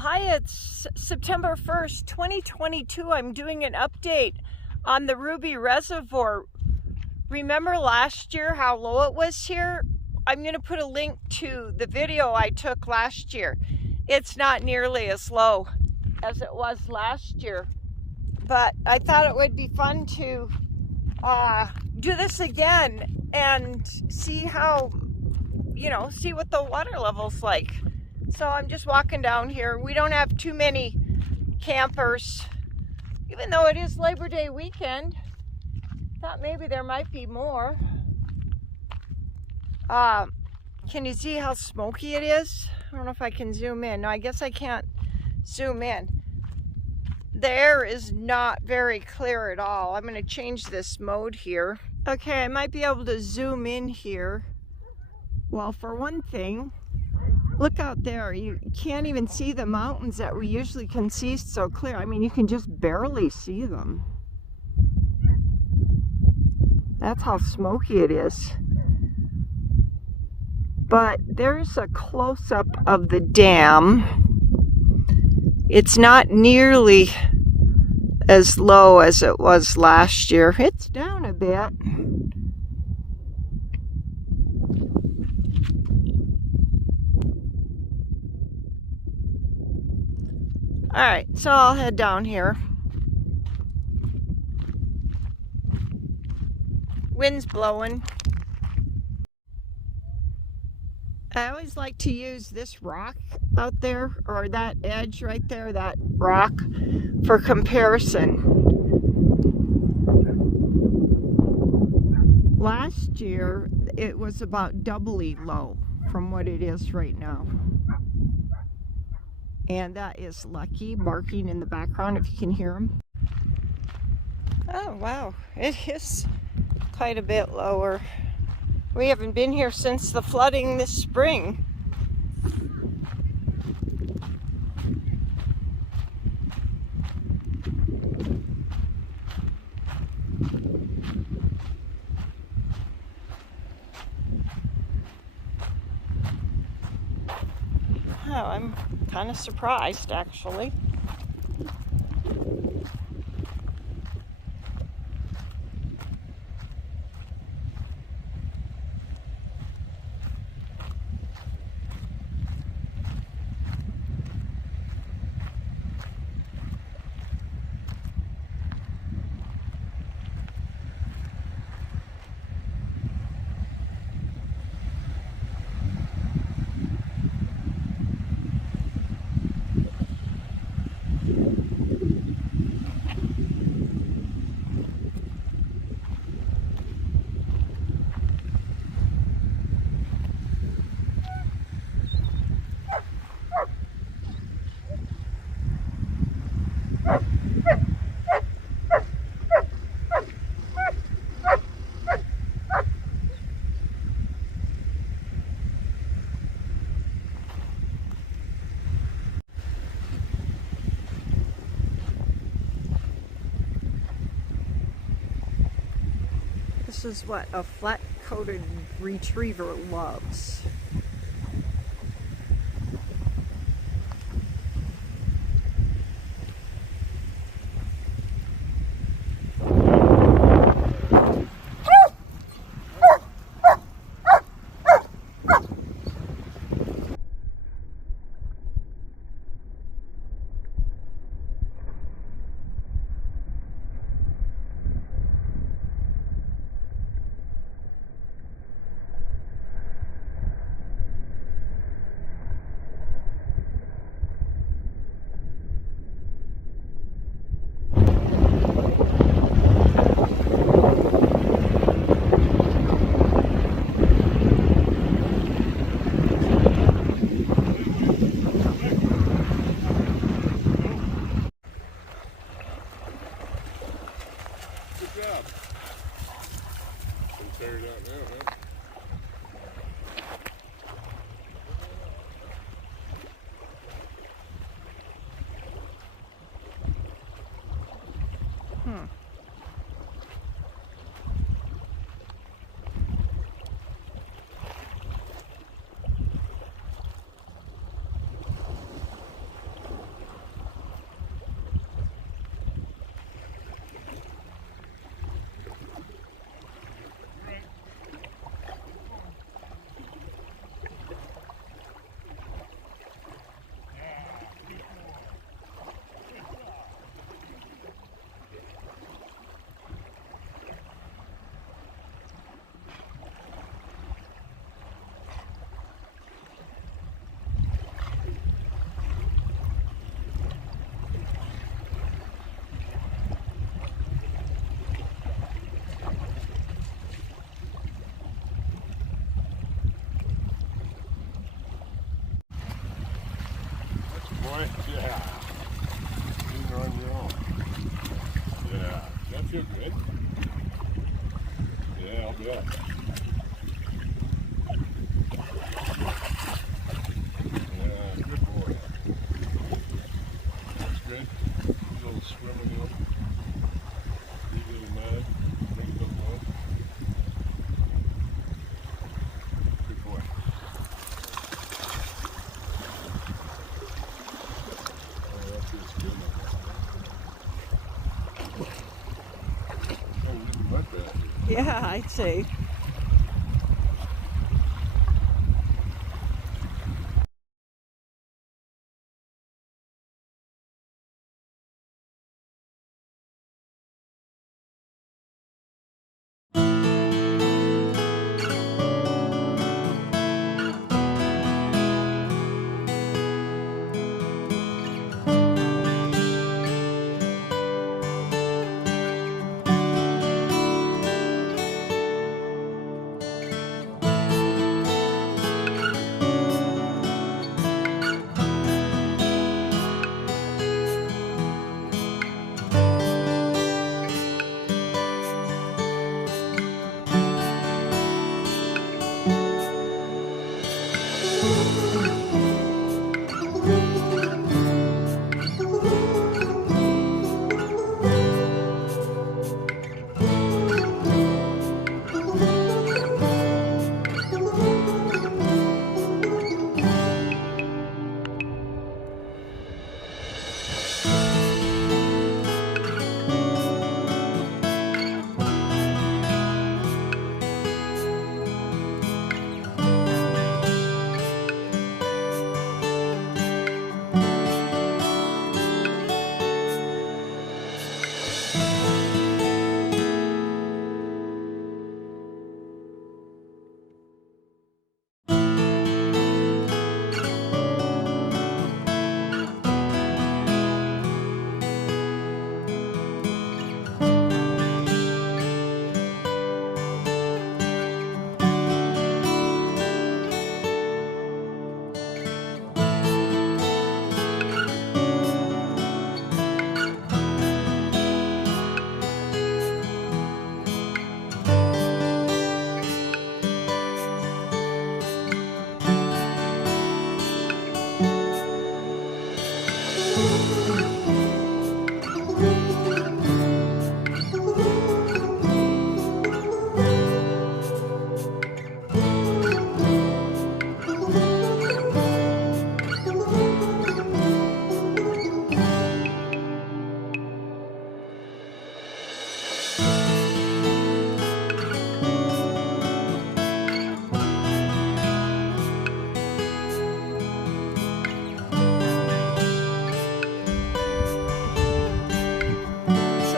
Hi, it's September 1st, 2022. I'm doing an update on the Ruby Reservoir. Remember last year how low it was here? I'm going to put a link to the video I took last year. It's not nearly as low as it was last year, but I thought it would be fun to do this again and see how, see what the water level's like. So I'm just walking down here. We don't have too many campers, even though it is Labor Day weekend. Thought maybe there might be more. Can you see how smoky it is? I don't know if I can zoom in. No, I guess I can't zoom in. The air is not very clear at all. I'm going to change this mode here. Okay, I might be able to zoom in here. Well, for one thing, look out there. You can't even see the mountains that we usually can see so clear. I mean, you can just barely see them. That's how smoky it is. But there's a close-up of the dam. It's not nearly as low as it was last year. It's down a bit. All right, so I'll head down here. Wind's blowing. I always like to use this rock out there, or that edge right there, that rock, for comparison. Last year, it was about doubly low from what it is right now. And that is Lucky barking in the background, if you can hear him. Oh, wow. It is quite a bit lower. We haven't been here since the flooding this spring. Oh, I'm kind of surprised, actually. This is what a flat-coated retriever loves. boy. Yeah. You're on your own. Yeah. That feel good? Yeah, I'll bet. Yeah, good boy. That's good. A little swimming in. Deep little mud. Bring it up on. Good boy. Oh, that feels good. Oh, we can mud bath here. Yeah, I'd say.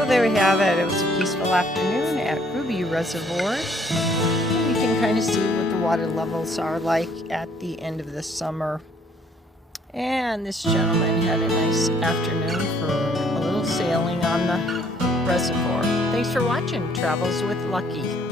There we have it. It was a peaceful afternoon at Ruby Reservoir. You can kind of see what the water levels are like at the end of the summer. And this gentleman had a nice afternoon for a little sailing on the reservoir. Thanks for watching Travels with Lucky.